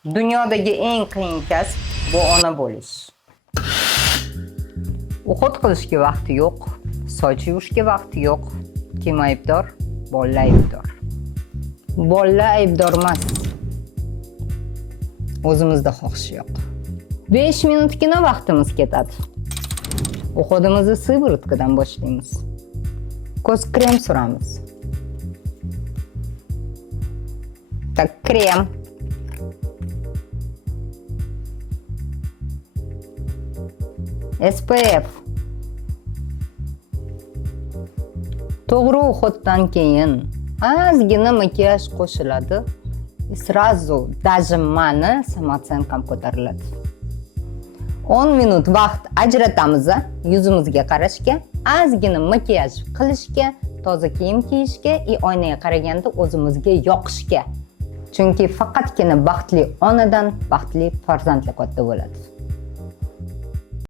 Dunyodagi eng qiyin kasb bu ona bo'lish. O'qit qilishga vaqti yo'q, soch yuvishga vaqti yo'q. Kim aybdor? Bola aybdor. Bola aybdor emas. O'zimizda xohish yo'q. 5 minutgina vaqtimiz ketadi. O'qitimizni sivrutkadan boshlaymiz. Ko'z krem suramiz. Tak krem. SPF. To'g'ri o'qitdan keyin ozgina makiyaj qo'shiladi. Сразу даже mani samotsankam ko'tariladi. 10 minut vaqt ajratamiz yuzimizga qarashga, ozgina makiyaj qilishga, toza kiyim kiyishga, oynaga qaraganda o'zimizga yoqishga. Chunki faqatgina baxtli onadan baxtli farzandli katta bo'ladi.